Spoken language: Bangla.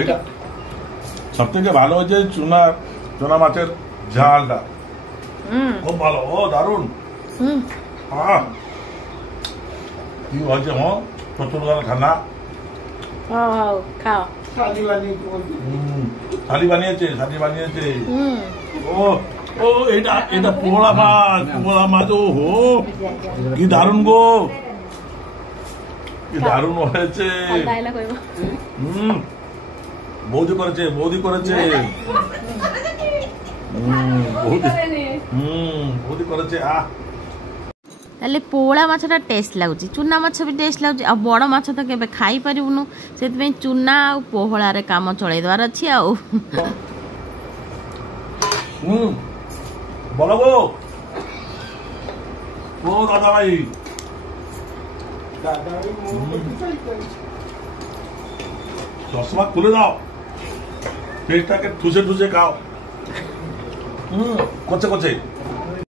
এটা সব থেকে ভালো হয়েছে চুনা মাছের ঝালটা খুব ভালো। ও দারুন। কি হয়েছে প্রচুর খানা খাও শালি বানিয়েছে ও ও এটা পোড়া মাছ ও হো কি দারুন গো, কি দারুন হয়েছে। বৌদি করেছে বৌদি করেছে। তাহলে পোড়া মাছটা টেस्ट ଲାଗୁଛି, ଚୁନା ମାଛ ବି ଟେଷ୍ଟ ଲାଗୁଛି। ଆଉ ବଡ଼ ମାଛ ତ କେବେ ଖାଇପାରିବୁନୁ, ସେଥିପାଇଁ ଚୁନା ଆଉ ପୋହଳାରେ କାମ ଚଳେଇଦେବାର ଅଛି। ଆଉ বলো গো ও দাদা ভাই, চশমা খুলে দাও, পেটটাকে ঠুসে খাও। করছে